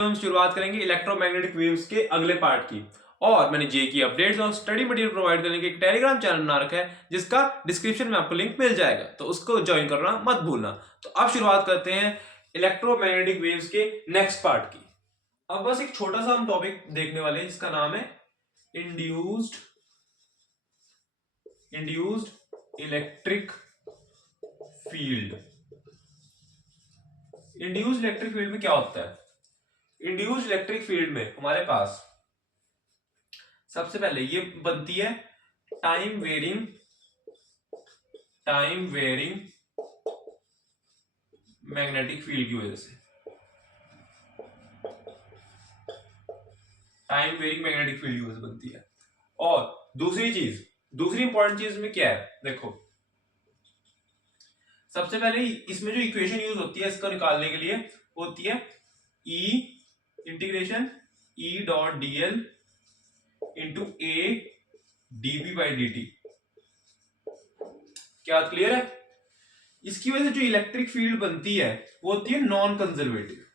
हम शुरुआत करेंगे इलेक्ट्रोमैग्नेटिक वेव्स के अगले पार्ट की। और मैंने जे की अपडेट्स और स्टडी मटेरियल प्रोवाइड करने के एक टेलीग्राम चैनल बना रखा है जिसका डिस्क्रिप्शन में आपको लिंक मिल जाएगा, तो उसको ज्वाइन करना मत भूलना। तो अब शुरुआत करते हैं इलेक्ट्रोमैग्नेटिक वेव्स के नेक्स्ट पार्ट की। अब बस एक छोटा सा हम टॉपिक देखने वाले हैं जिसका नाम है induced electric field. Induced electric field में क्या होता है? इंड्यूस्ड इलेक्ट्रिक फील्ड में हमारे पास सबसे पहले ये बनती है टाइम वेरिंग मैग्नेटिक फील्ड की वजह से। टाइम वेरिंग मैग्नेटिक फील्ड की वजह से बनती है। और दूसरी इंपॉर्टेंट चीज में क्या है, देखो सबसे पहले इसमें जो इक्वेशन यूज होती है इसको निकालने के लिए होती है E integration E dot dl into a dB by dt। क्या क्लियर है? इसकी वजह से जो इलेक्ट्रिक फील्ड बनती है वो होती है नॉन कंजर्वेटिव।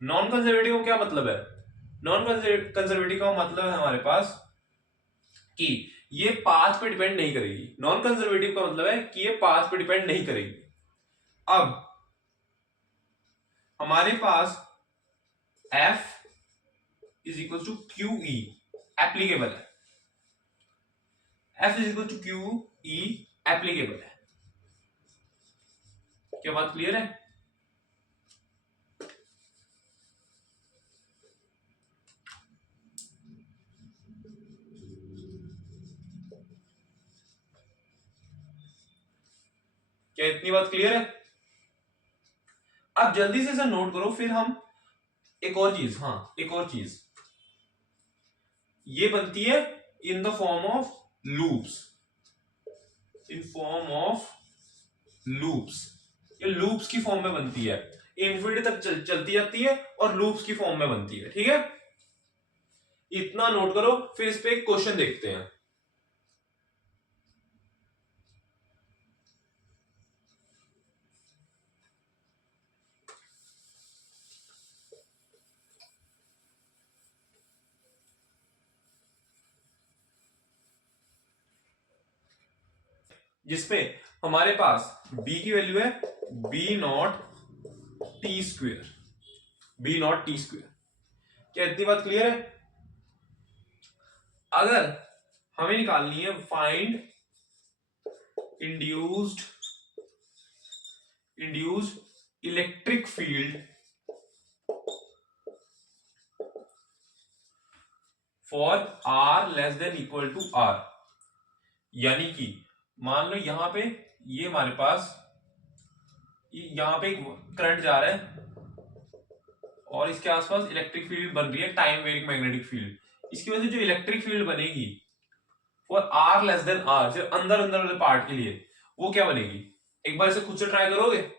नॉन कंजर्वेटिव का क्या मतलब है? नॉन कंजर्वेटिव का मतलब है हमारे पास कि ये पाथ पे डिपेंड नहीं करेगी। नॉन कंजर्वेटिव का मतलब है कि ये पाथ पे डिपेंड नहीं करेगी। अब हमारे पास F is equal to Q E applicable है। F is equal to Q E applicable है। क्या बात क्लियर है? क्या इतनी बात क्लियर है? अब जल्दी से इसे नोट करो, फिर हम एक और चीज ये बनती है in the form of loops. ये लूप्स की फॉर्म में बनती है, इन्फिनिटी तक चलती जाती है और लूप्स की फॉर्म में बनती है। ठीक है, इतना नोट करो, फिर इस पे एक क्वेश्चन देखते हैं। जिसपे हमारे पास b की वैल्यू है बी नॉट टी स्क्वेयर। क्या इतनी बात क्लियर है? अगर हमें निकालनी है find induced electric field for r less than equal to r, यानी कि मान लो यहां पे ये हमारे पास यहां पे एक करंट जा रहा है और इसके आसपास इलेक्ट्रिक फील्ड बन रही है टाइम वेरिंग मैग्नेटिक फील्ड। इसकी वजह से जो इलेक्ट्रिक फील्ड बनेगी for r less then r, जो अंदर अंदर वाले पार्ट के लिए, वो क्या बनेगी? एक बार इसे खुद से ट्राई करोगे?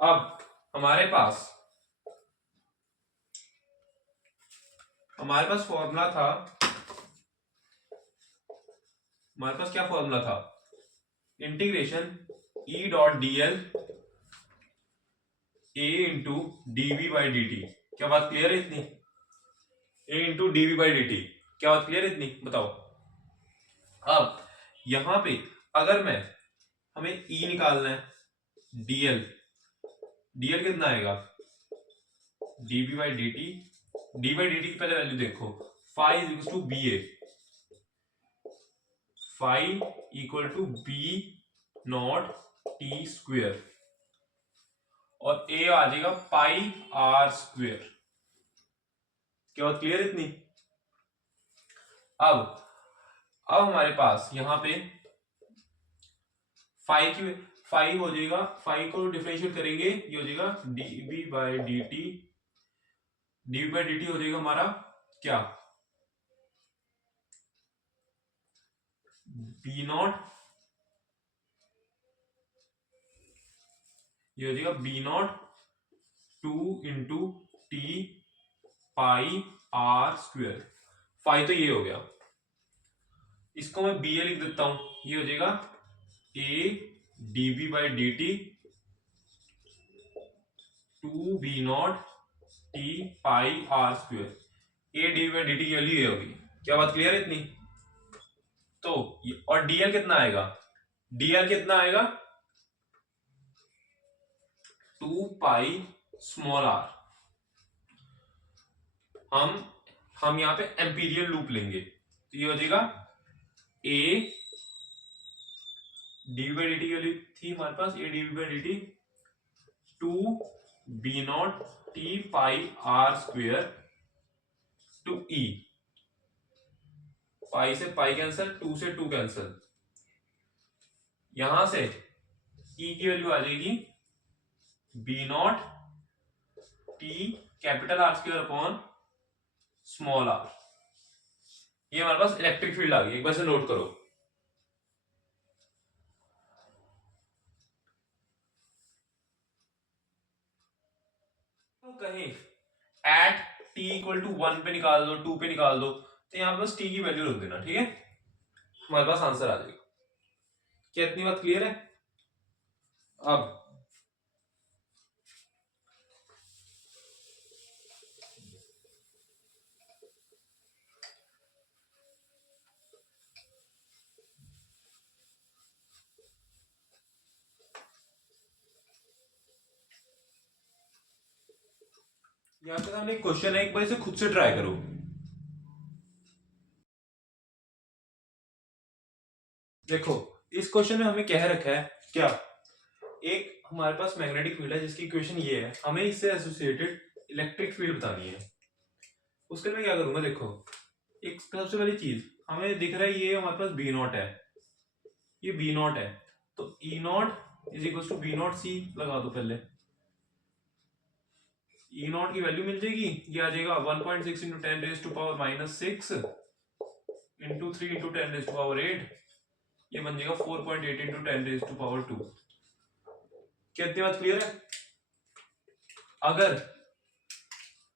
अब हमारे पास फॉर्मूला था, हमारे पास क्या फॉर्मूला था? Integration E dot dl a into dv by dt। क्या बात क्लियर है इतनी? a into dv by dt, क्या बात क्लियर है इतनी? बताओ। अब यहां पे अगर हमें E निकालना है, dl कितना आएगा? dv by dt। d by dt की पहले वैल्यू देखो, phi is equal to B A, phi equal to B naught T square, और a आ जाएगा पाई आर स्क्वेयर। क्या बात क्लियर इतनी? अब हमारे पास यहां पे फाई हो जाएगा, फाई को डिफरेंशिएट करेंगे, ये हो जाएगा dv बाई dt। हो जाएगा हमारा क्या? बी नॉट, ये हो जाएगा B naught 2 × T pi are square. Phi तो ये हो गया, इसको मैं बी ए लिख देता हूं, ये हो जाएगा A dB by d t 2 V0 t pi are square. A dB by d t की वैल्यू ये होगी। क्या बात क्लियर है इतनी? तो और डीएल कितना आएगा? डीएल कितना आएगा? 2 पाई स्मॉल आर। हम यहां पे एम्पीरियल लूप लेंगे, तो ये हो जाएगा A dV by d t की वैल्यू थी हमारे पास, A dV by d t 2 B0 t pi are square two E. Pi से पाई कैंसल, 2 से 2 कैंसल, यहां से ई की वैल्यू आ जाएगी B0 T capital R square upon small R. ये हमारे पास इलेक्ट्रिक फील्ड आ गई, एक बार से नोट करो। तो कहीं एट टी इक्वल टू 1 पे निकाल दो, 2 पे निकाल दो, तो यहां पर बस टी की वैल्यू रख देना, ठीक है, हमारे पास आंसर आ जाएगा। क्या इतनी बात क्लियर है? अब यहाँ पे सामने एक क्वेश्चन है, एक बार इसे खुद से ट्राई करो। देखो इस क्वेश्चन में हमें कह रखा है क्या, एक हमारे पास मैग्नेटिक फील्ड है जिसकी इक्वेशन ये है, हमें इससे एसोसिएटेड इलेक्ट्रिक फील्ड बतानी है। उसके लिए मैं क्या करूंगा, देखो एक सबसे पहली चीज हमें दिख रहा है ये हमारे पास बी नॉट है, ये बी नॉट है, तो E not is equal to B not C लगा दो पहले। ई नॉट की वैल्यू मिल जाएगी, ये आ जाएगा 1.6 into 10 raise to power -6 into 3 into 10 raise to power 8, ये बन जाएगा 4.8 इंटू 10 रेज टू पावर 2। क्या इतनी बात क्लियर है? अगर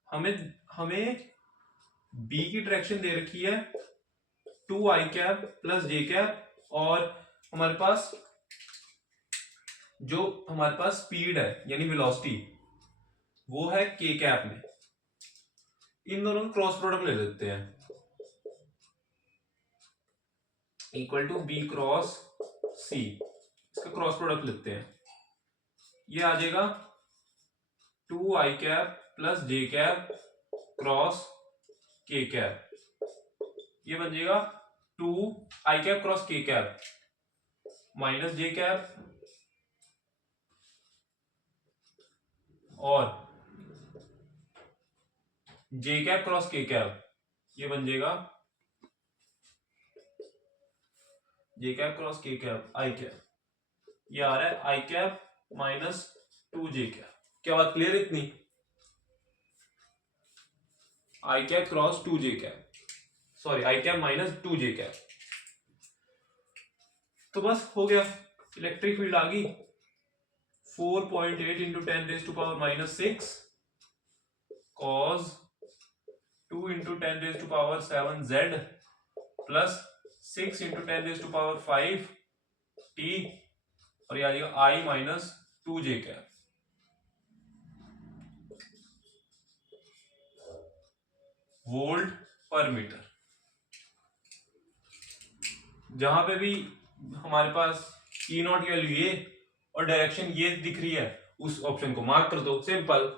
हमें बी की डायरेक्शन दे रखी है 2i कैप प्लस जे कैप, और हमारे पास जो हमारे पास स्पीड है यानी वेलोसिटी वो है के कैप में, इन दोनों का क्रॉस प्रोडक्ट ले लेते हैं, इक्वल टू बी क्रॉस सी, इसका क्रॉस प्रोडक्ट लेते हैं, ये आ जाएगा 2i कैप प्लस जे कैप क्रॉस के कैप, ये बन जाएगा 2i कैप क्रॉस के कैप माइनस जे कैप, और जे कैप क्रॉस के कैप, ये बन जाएगा जे कैप क्रॉस के कैप आई कैप, ये आ रहा है आई कैप माइनस 2 जे कैप। क्या बात क्लियर इतनी? आई cap cross 2 J cap, sorry I cap minus 2 J cap, तो बस हो गया, इलेक्ट्रिक फील्ड आ गई 4.8 into 10 raise to power -6 cos 2 into 10 raise to power 7 z plus 6 into 10 raise to power 5 t, और ये आ जाएगा i minus 2 J cap. Volt पर मीटर, जहां पे भी हमारे पास ई नॉट की वैल्यू ये और डायरेक्शन ये दिख रही है, उस ऑप्शन को मार्क कर दो, सिंपल।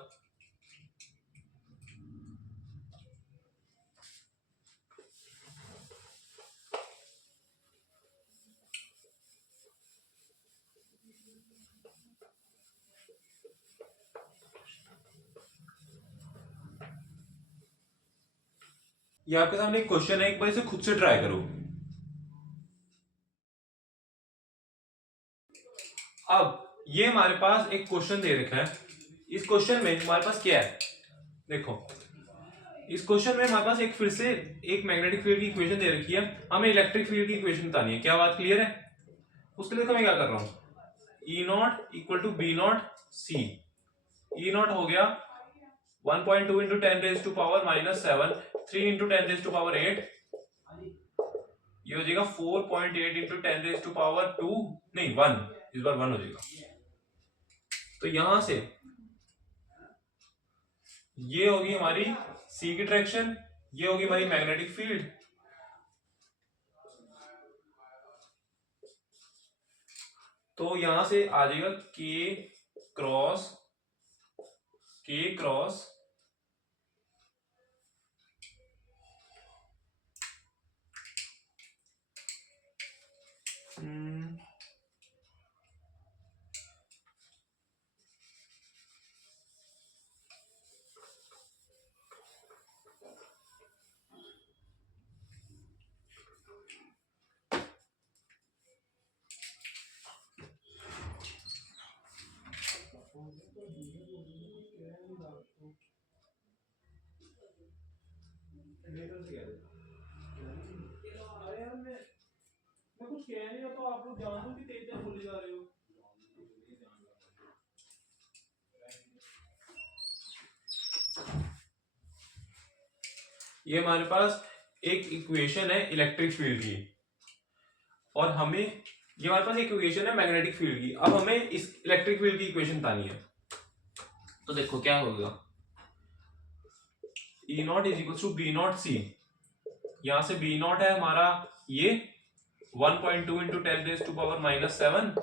ये आपके सामने एक क्वेश्चन है, एक बार इसे खुद से ट्राई करो। अब ये हमारे पास एक क्वेश्चन दे रखा है, इस क्वेश्चन में हमारे पास क्या है, देखो इस क्वेश्चन में हमारे पास एक फिर से एक मैग्नेटिक फील्ड की इक्वेशन दे रखी है, हमें इलेक्ट्रिक फील्ड की इक्वेशन बतानी है। क्या बात क्लियर है? उसके लिए मैं क्या कर रहा हूं, E not equal to B not C. E not हो गया 1.2 into 10 raise to power -7, 3 into 10 raise to power 8, ये हो जाएगा 4.8 इंटू 10 रेज टू पावर 2, नहीं 1, इस बार 1 हो जाएगा। तो यहां से ये होगी हमारी सी की डायरेक्शन, ये होगी हमारी मैग्नेटिक फील्ड। तो यहां से आ जाएगा क्रॉस के क्रॉस मैं कुछ कह नहीं रहा, तो आप लोग जान दो कि तेज तेज बोले जा रहे हो। ये हमारे पास एक इक्वेशन है इलेक्ट्रिक फील्ड की, और हमें ये हमारे पास एक इक्वेशन है मैग्नेटिक फील्ड की। अब हमें इस इलेक्ट्रिक फील्ड की इक्वेशन बतानी है। तो देखो क्या होगा, E not is equal to B not C. यहां से बी नॉट है हमारा ये 1.2 into 10 raise to power -7,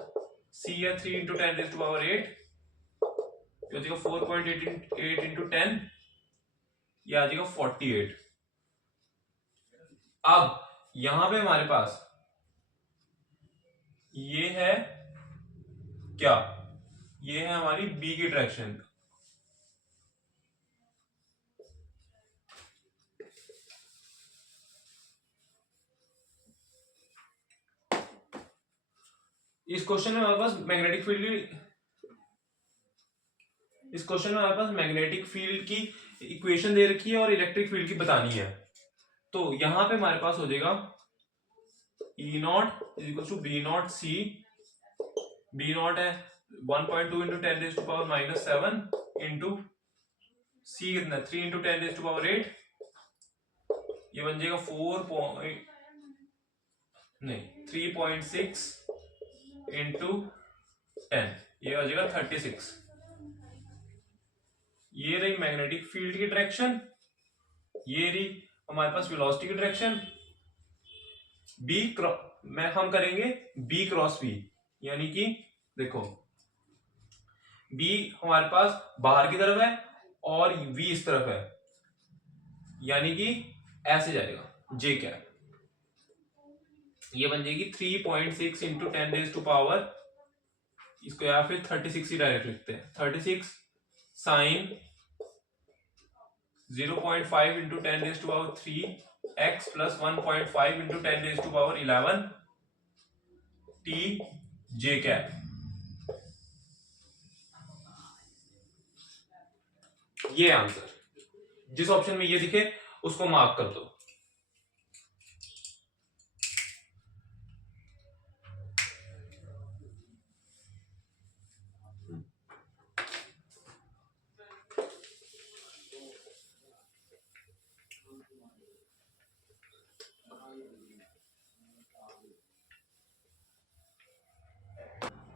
C है 3 इंटू 10 रेज टू पावर 8, ये हो जाएगा 4.8 इंटू 10, ये आ जाएगा 48। अब यहां पे हमारे पास ये है क्या, ये है हमारी बी की डायरेक्शन। इस क्वेश्चन में हमारे पास मैग्नेटिक फील्ड की इस क्वेश्चन में हमारे पास मैग्नेटिक फील्ड की इक्वेशन दे रखी है और इलेक्ट्रिक फील्ड की बतानी है। तो यहां पे हमारे पास हो जाएगा E not is equal to B not C. B not है 1.2 into 10 raise to power -7 into C कितना 3 इंटू 10 रेज टू पावर 8, ये बन जाएगा 3.6 इंटू 10, ये हो जाएगा 36। ये रही मैग्नेटिक फील्ड की डायरेक्शन, ये रही हमारे पास वेलोसिटी की डायरेक्शन। बी क्रॉस में हम करेंगे बी क्रॉस बी, यानी कि देखो बी हमारे पास बाहर की तरफ है और वी इस तरफ है, यानी कि ऐसे जाएगा जे कैप। ये बन जाएगी 3.6 इंटू 10 रेज टू पावर, इसको या फिर 36 ही डायरेक्ट लिखते हैं, 36 sine 0.5 into 10 raise to power 3 x plus 1.5 into 10 raise to power 11 t j cap. ये आंसर, जिस ऑप्शन में ये दिखे उसको मार्क कर दो।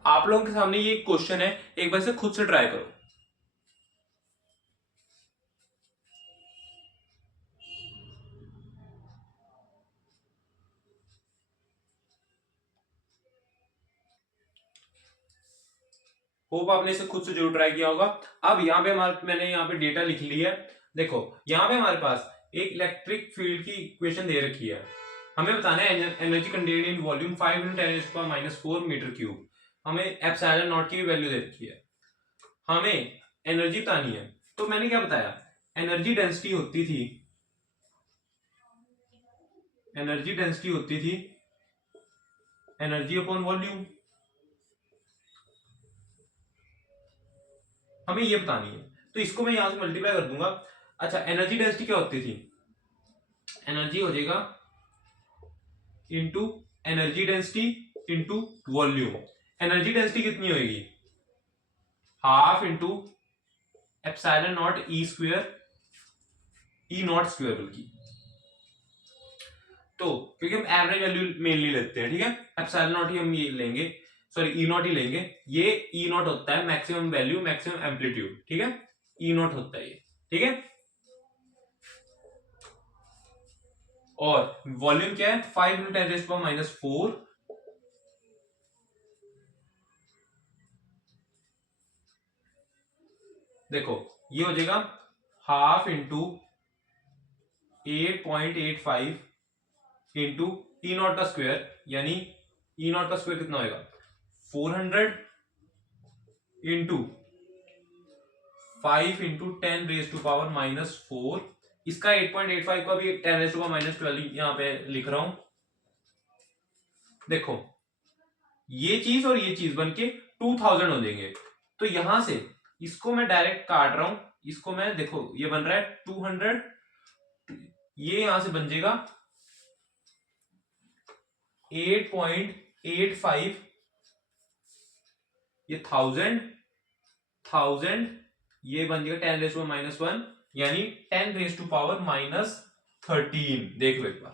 आप लोगों के सामने ये क्वेश्चन है, एक बार से खुद से ट्राई करो। होप आपने इसे खुद से जरूर ट्राई किया होगा। अब यहाँ पे मैंने यहाँ पे डेटा लिख लिया है। देखो यहाँ पे हमारे पास एक इलेक्ट्रिक फील्ड की इक्वेशन दे रखी है, हमें बताना है energy contained in volume 5 × 10⁻⁴ metre cube. हमें एप्सिलॉन नॉट की भी वैल्यू दे रखी है, हमें एनर्जी बतानी है। तो मैंने क्या बताया, एनर्जी डेंसिटी होती थी एनर्जी अपॉन वॉल्यूम, हमें ये बतानी है। तो इसको मैं यहां से मल्टीप्लाई कर दूंगा, अच्छा एनर्जी डेंसिटी क्या होती थी, एनर्जी हो जाएगा into energy density into volume. Energy density कितनी होगी, half into epsilon not E square, E not square बल्कि, तो क्योंकि हम एवरेज वैल्यू मेनली लेते हैं, ठीक है, एप्सिलॉन नॉट ही हम ये लेंगे, सॉरी ई नॉट ही लेंगे। ये ई नॉट होता है मैक्सिमम वैल्यू, मैक्सिमम एम्पलीट्यूड, ठीक है, ई नॉट होता है ये, ठीक है। और वॉल्यूम क्या है, 5 × 10⁻⁴। देखो ये हो जाएगा half into 8.85 into E not का स्क्वायर, यानी ई नॉट का स्क्वायर कितना होगा 400 इंटू 5 इंटू 10⁻⁻⁴। इसका 8.85 का भी 10⁻⁻12 यहां पे लिख रहा हूं। देखो ये चीज और ये चीज बनके 2000 हो जाएंगे, तो यहां से इसको मैं डायरेक्ट काट रहा हूं, इसको मैं, देखो ये बन रहा है 200, ये यहां से बन जाएगा 8.85, ये 1000 ये बन जाएगा 10⁻⁻1 यानी 10⁻⁻13। देख लो एक बार,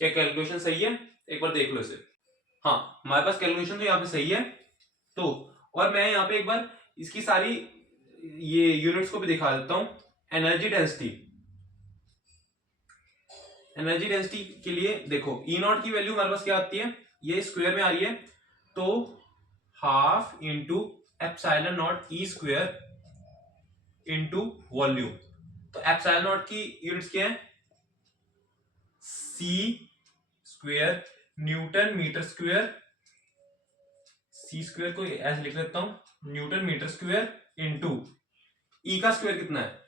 क्या कैलकुलेशन सही है, एक बार देख लो इसे। हाँ हमारे पास कैलकुलेशन तो यहाँ पे सही है। तो और मैं यहाँ पे एक बार इसकी सारी ये यूनिट्स को भी दिखा देता हूं। एनर्जी डेंसिटी, एनर्जी डेंसिटी के लिए देखो ई नॉट की वैल्यू हमारे पास क्या आती है, ये स्क्वायर में आ रही है, तो half into epsilon not E square into volume. तो एप्सिलॉन नॉट की यूनिट्स क्या है, सी स्क्वायर न्यूटन मीटर स्क्वायर, सी स्क्वायर को ऐसे लिख लेता हूं न्यूटन मीटर स्क्वायर इंटू ई का स्क्वायर कितना है,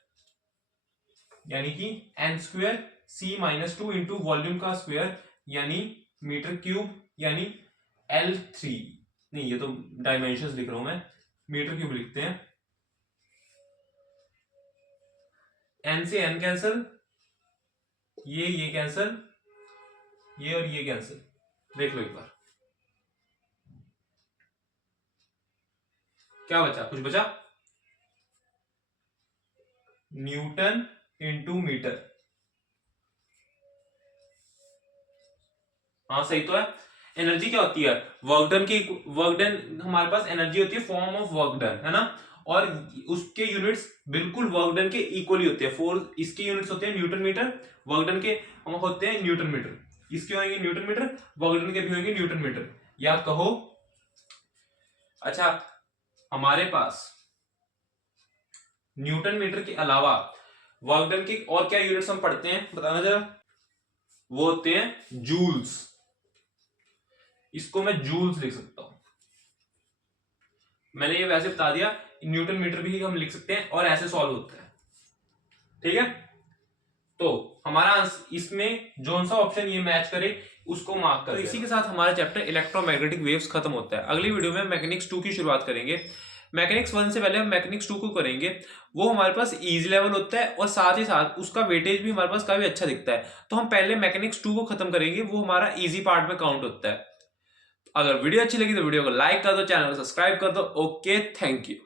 यानी कि एन स्क्वायर सी -2 इंटू वॉल्यूम का स्क्वायर यानी मीटर क्यूब, यानी L3, नहीं ये तो डायमेंशंस लिख रहा हूं मैं, मीटर क्यूब लिखते हैं। एन से एन कैंसिल, ये कैंसिल, ये और ये कैंसिल। देख लो एक बार क्या बचा, कुछ बचा, न्यूटन इंटू मीटर। हाँ सही तो है। एनर्जी क्या होती है, वर्क डन की, वर्क डन हमारे पास एनर्जी होती है फॉर्म ऑफ वर्क डन, है ना, और उसके यूनिट्स बिल्कुल वर्क डन के इक्वली होते हैं। फोर इसकी यूनिट्स होते हैं न्यूटन मीटर, वर्क डन के हम होते हैं न्यूटन मीटर, इसके होंगे न्यूटन मीटर, वर्क डन के भी होंगे न्यूटन मीटर, याद कहो। अच्छा हमारे पास न्यूटन मीटर के अलावा वर्क डन की और क्या यूनिट्स हम पढ़ते हैं बताना जरा, वो होते हैं जूल्स, इसको मैं जूल्स लिख सकता हूं। मैंने ये वैसे बता दिया, न्यूटन मीटर भी हम लिख सकते हैं और ऐसे सॉल्व होता है, ठीक है। तो हमारा इसमें जोन सा ऑप्शन ये मैच करे उसको मार्क कर। तो इसी के साथ हमारा चैप्टर इलेक्ट्रोमैग्नेटिक वेव्स खत्म होता है। अगली वीडियो में मैकेनिक्स 2 की शुरुआत करेंगे। मैकेनिक्स 1 से पहले हम मैकेनिक्स 2 को करेंगे, वो हमारे पास इजी लेवल होता है और साथ ही साथ उसका वेटेज भी हमारे पास काफी अच्छा दिखता है। तो हम पहले मैकेनिक्स 2 को खत्म करेंगे, वो हमारा इजी पार्ट में काउंट होता है। अगर वीडियो अच्छी लगी तो वीडियो को लाइक कर दो, चैनल को सब्सक्राइब कर दो। Okay, thank you.